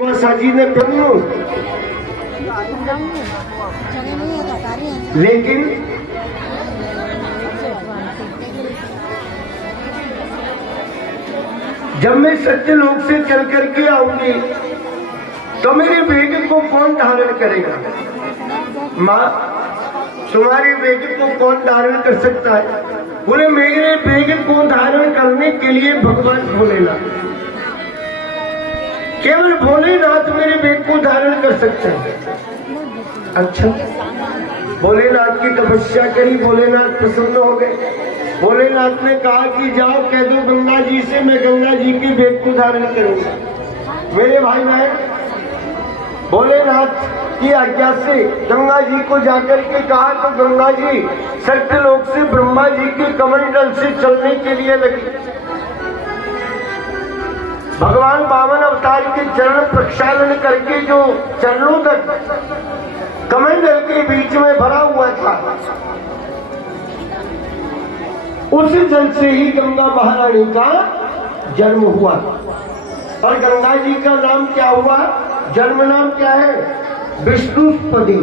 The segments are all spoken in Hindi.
साजी ने पहनू, लेकिन जब मैं सत्यलोक से चल करके आऊंगी तो मेरे बेटे को कौन धारण करेगा? माँ, तुम्हारे बेटे को कौन धारण कर सकता है? बोले मेरे बेटे को धारण करने के लिए भगवान भोलेनाथ, केवल भोलेनाथ मेरे बेटे को धारण कर सकते हैं। अच्छा, भोलेनाथ की तपस्या करी, भोलेनाथ प्रसन्न हो गए। भोलेनाथ ने कहा कि जाओ कह दो गंगा जी से मैं गंगा जी के बेटे को धारण करूंगा। मेरे भाई बहन, भोलेनाथ की आज्ञा से गंगा जी को जाकर के कहा तो गंगा जी सत्यलोक से ब्रह्मा जी के कमंडल से चलने के लिए लगी। भगवान बामन अवतार के चरण प्रक्षालन करके जो चरणों तक कमंडल के बीच में भरा हुआ था, उस जल से ही गंगा महारानी का जन्म हुआ। और गंगा जी का नाम क्या हुआ? जन्म नाम क्या है? विष्णुपदी।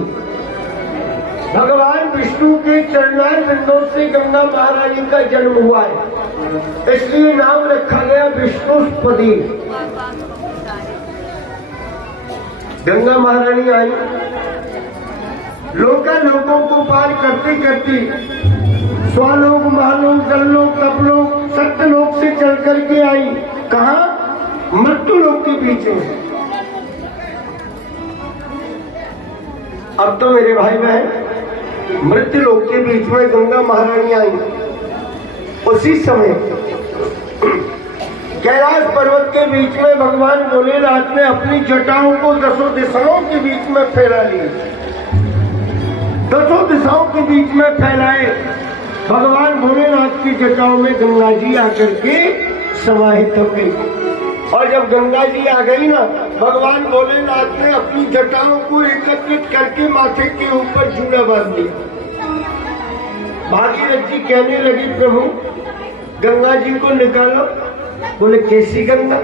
भगवान विष्णु के चरणार बिंदों से गंगा महारानी का जन्म हुआ है, इसलिए नाम रखा गया विष्णुपदी। गंगा महारानी आई, लोकों को पार करते करते स्वलोक, महालोक, जललोक, तपलोक, सत्यलोक से चल करके आई। कहा? मृत्युलोक के बीच में। अब तो मेरे भाई बहन, मृत्युलोक के बीच में गंगा महारानी आई। उसी समय कैलाश पर्वत के बीच में भगवान भोलेनाथ ने अपनी जटाओं को दसों दिशाओं के बीच में फैला ली। दसों दिशाओं के बीच में फैलाए भगवान भोलेनाथ की जटाओं में गंगा जी आकर के समाहित हो गई। और जब गंगा जी आ गई ना, भगवान भोलेनाथ ने अपनी जटाओं को एकत्रित करके माथे के ऊपर जूड़ा बांध दिया। भागीरथ जी कहने लगी, प्रभु गंगा जी को निकालो। बोले कैसी गंगा?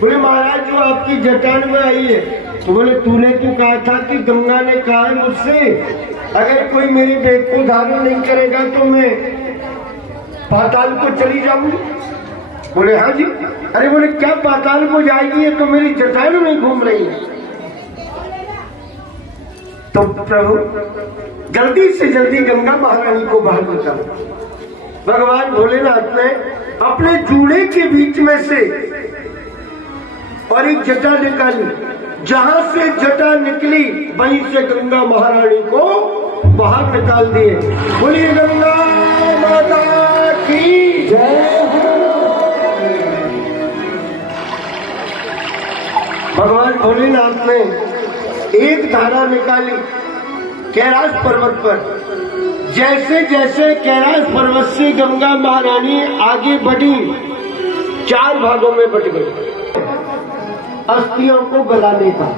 बोले महाराज जो आपकी जटान में आई है। तो बोले तूने तो कहा था कि गंगा ने कहा है मुझसे अगर कोई मेरे बेट को धारण नहीं करेगा तो मैं पाताल को चली जाऊंगी। बोले हाँ जी। अरे बोले क्या पाताल को जाएगी? ये तो मेरी जटान में घूम रही है। तो प्रभु जल्दी से जल्दी गंगा महारानी को बाहर निकालो। भगवान भोलेनाथ ने अपने जूड़े के बीच में से और एक जटा निकाली। जहां से जटा निकली वहीं से गंगा महारानी को बाहर निकाल दिए। बोलिए गंगा माता की जय। भगवान भोलेनाथ ने एक धारा निकाली कैलाश पर्वत पर। जैसे जैसे कैलाश पर्वत से गंगा महारानी आगे बढ़ी, 4 भागों में बट गई। अस्थियों को गलाने का।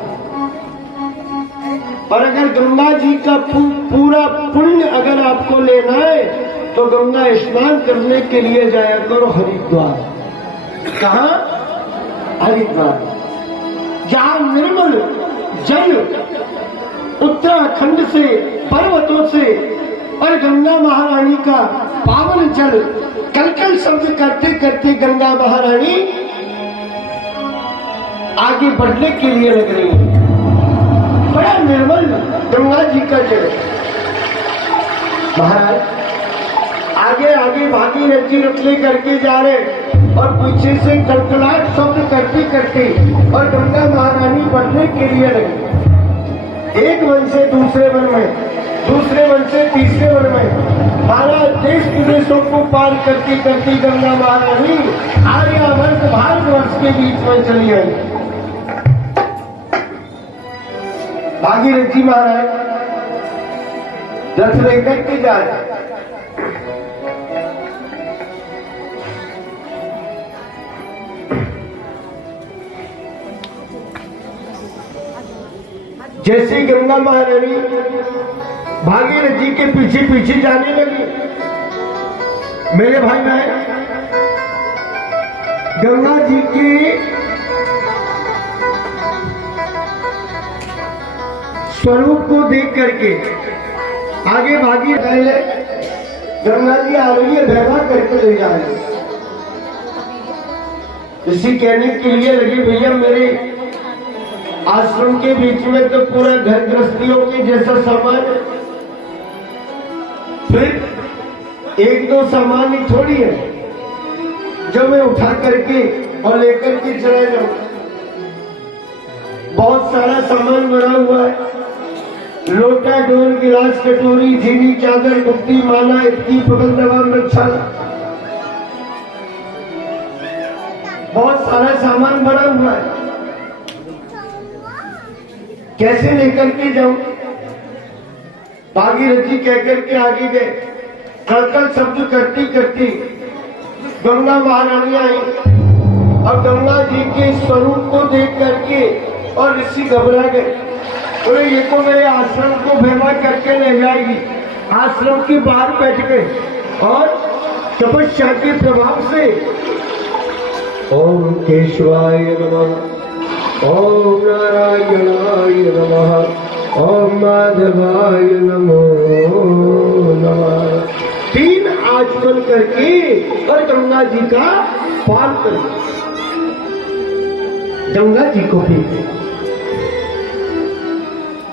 और अगर गंगा जी का पूरा पुण्य अगर आपको लेना है तो गंगा स्नान करने के लिए जाया करो हरिद्वार। कहाँ? हरिद्वार, जहाँ निर्मल जल उत्तराखंड से, पर्वतों से और गंगा महारानी का पावन जल कलकल शब्द करते करते गंगा महारानी आगे बढ़ने के लिए लग रही है। बड़ा निर्मल गंगा जी का जल। महाराज आगे आगे भागीरथ जी रखले करके जा रहे और पीछे से कलकलाट शब्द करते करते और गंगा महारानी बढ़ने के लिए लगी। एक वन से दूसरे वन में, दूसरे वन से तीसरे वन में, महाराज देश विदेशों को पार करते करते गंगा महारानी आर्यावर्त भारतवर्ष के बीच में चली आई। भागीरथ जी महाराज रथ लेकर के जा रहे। जैसे ही गंगा महारानी भागीरथ जी के पीछे पीछे जाने लगी, मेरे भाई बहन, गंगा जी की स्वरूप को देख करके आगे भागी पहले गंगा जी आ रही है, भैरवा करके ले जा रही है। इसी कहने के लिए लगे भैया मेरे आश्रम के बीच में तो पूरा घर गृहस्थियों के जैसा सामान है, फिर एक दो सामान ही थोड़ी है जो मैं उठा करके और लेकर के चला जाऊं। बहुत सारा सामान बना हुआ है, लोटा डोर गिलास कटोरी झीनी चादर गुप्ती माला इतनी पगल दबाम रक्षा, बहुत सारा सामान बना हुआ है, कैसे लेकर के जाऊं। भागीरथी कहकर के आगे गए, कल शब्द करती करती गंगा महारानी आई और गंगा जी के स्वरूप को देख करके और ऋषि घबरा गए। बोले ये तो मेरे आश्रम को भैरवा करके ले जाएगी। आश्रम के बाहर बैठ गए और तपस्या के प्रभाव से ओम केशवाय नमः, ओम नारायणाय नमः, ओम माधवाय नमो नमः, 3 आचमन करके और गंगा जी का पान कर गंगा जी को भी।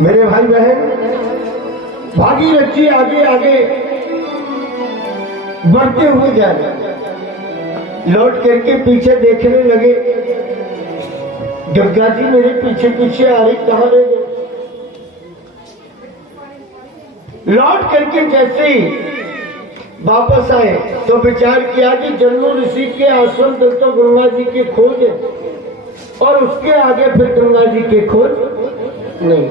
मेरे भाई बहन भागीरथ जी आगे आगे बढ़ते हुए जा रहे, लौट करके पीछे देखने लगे, गंगा जी मेरे पीछे पीछे आ रही, कहां रह गए। लौट करके जैसे ही वापस आए तो विचार किया कि जन्मों ऋषि के आश्रम तक तो गंगा जी की खोज है और उसके आगे फिर गंगा जी की खोज नहीं।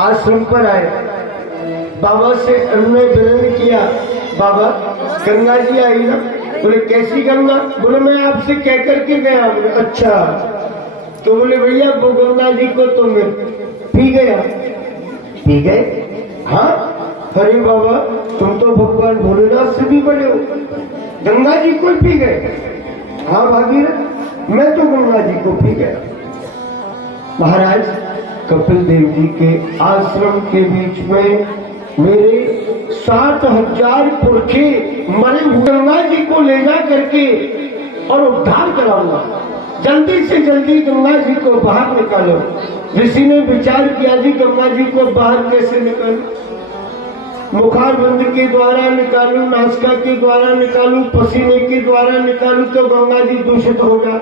आश्रम पर आए, बाबा से उन्होंने विनय किया, बाबा गंगा जी आई ना। बोले कैसी गंगा? बोले मैं आपसे कह करके गया। बोले अच्छा, तो बोले भैया वो गंगा जी को तो मैं पी गया। पी गए? हाँ। अरे बाबा तुम तो भगवान भोलेनाथ से भी बड़े हो, गंगा जी को पी गए? हाँ भागीरथ मैं तो गंगा जी को पी गया। महाराज कपिल देव जी के आश्रम के बीच में मेरे 7,000 पुरखे मरे हुए, गंगा जी को ले जा करके और उद्धार कराऊंगा। जल्दी से जल्दी गंगा जी को बाहर निकालो। ऋषि ने विचार किया जी गंगा जी को बाहर कैसे निकालूं? मुखार बंद के द्वारा निकालूं, नासिका के द्वारा निकालूं, पसीने के द्वारा निकालूं तो गंगा जी दूषित हो जाए।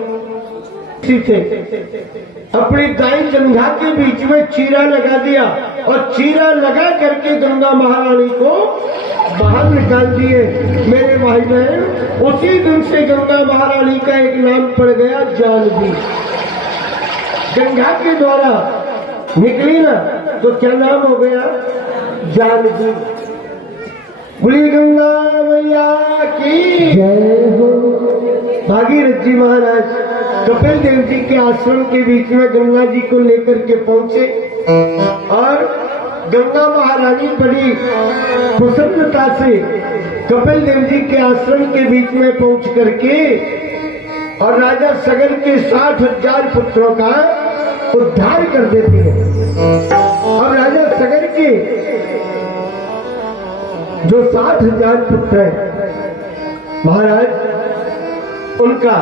अपनी दाई जंघा के बीच में चीरा लगा दिया और चीरा लगा करके गंगा महारानी को बाहर निकाल दिए। मेरे भाई बहन उसी दिन से गंगा महारानी का एक नाम पड़ गया जानवी। गंगा के द्वारा निकली ना तो क्या नाम हो गया? जानवी। बोली गंगा मैया की जय हो। भागीरथ जी महाराज कपिल देव जी के आश्रम के बीच में गंगा जी को लेकर के पहुंचे और गंगा महारानी बड़ी प्रसन्नता से कपिल देव जी के आश्रम के बीच में पहुंच करके और राजा सगर के 60,000 पुत्रों का उद्धार कर देती है। और राजा सगर के जो 60,000 पुत्र हैं महाराज उनका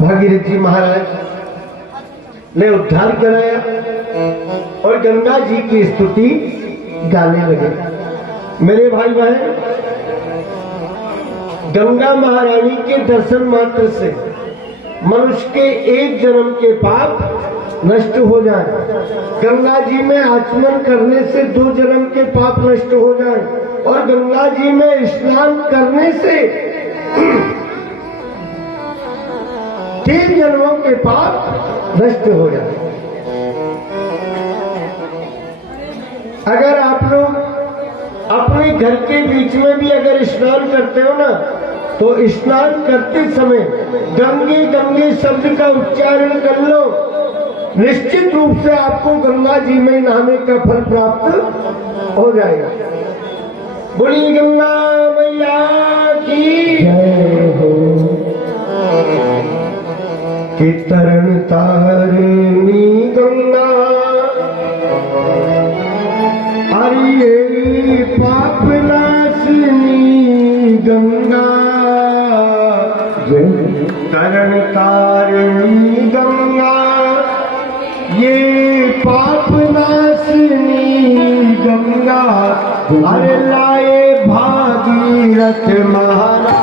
भागीरथ जी महाराज ने उद्धार कराया और गंगा जी की स्तुति गाने लगे। मेरे भाई बहन गंगा महारानी के दर्शन मात्र से मनुष्य के एक जन्म के पाप नष्ट हो जाए, गंगा जी में आचमन करने से 2 जन्म के पाप नष्ट हो जाए और गंगा जी में स्नान करने से 3 जन्मों के पाप नष्ट हो जाए। अगर आप लोग अपने घर के बीच में भी अगर स्नान करते हो ना तो स्नान करते समय गंगे गंगे शब्द का उच्चारण कर लो, निश्चित रूप से आपको गंगा जी में नहाने का फल प्राप्त हो जाएगा। बोली गंगा मैया की जय हो। कि तरण तारिणी गंगा अरे पाप नाशनी गंगा तरण तारिणी गंगा ये पाप नाशनी गंगा अरे लाए भागीरथ महाराज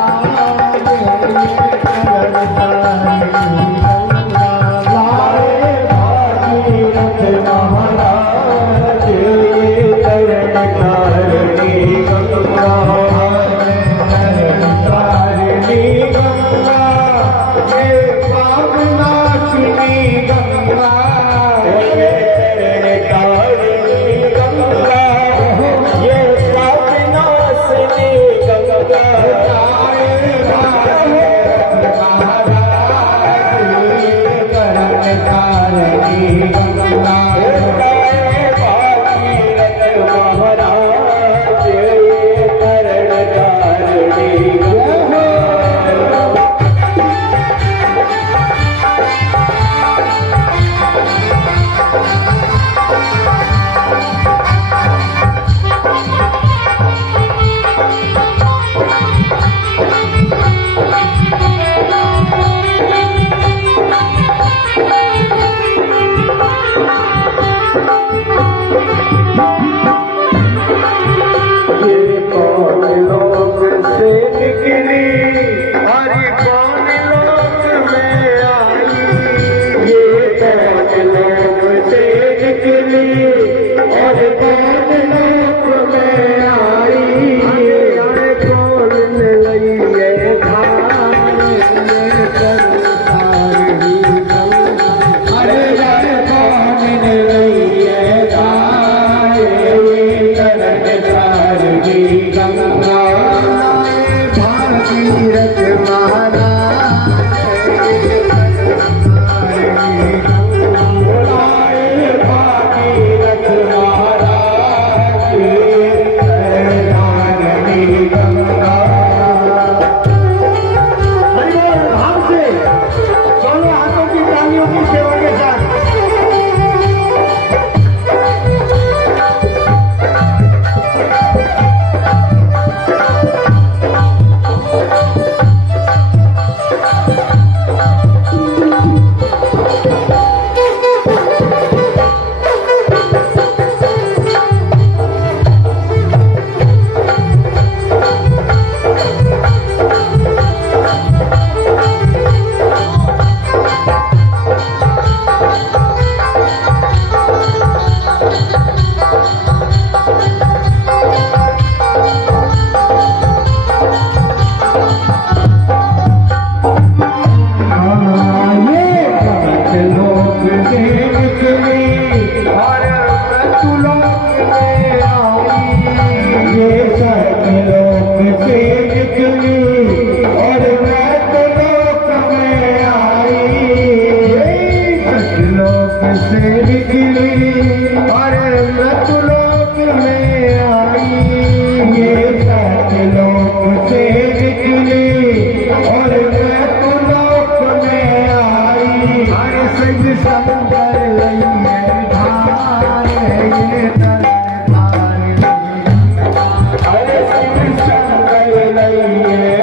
Hare Krishna, Hare Krishna.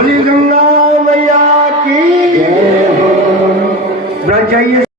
बोली गंगा मैया की जय हो। ब्रज जाइए।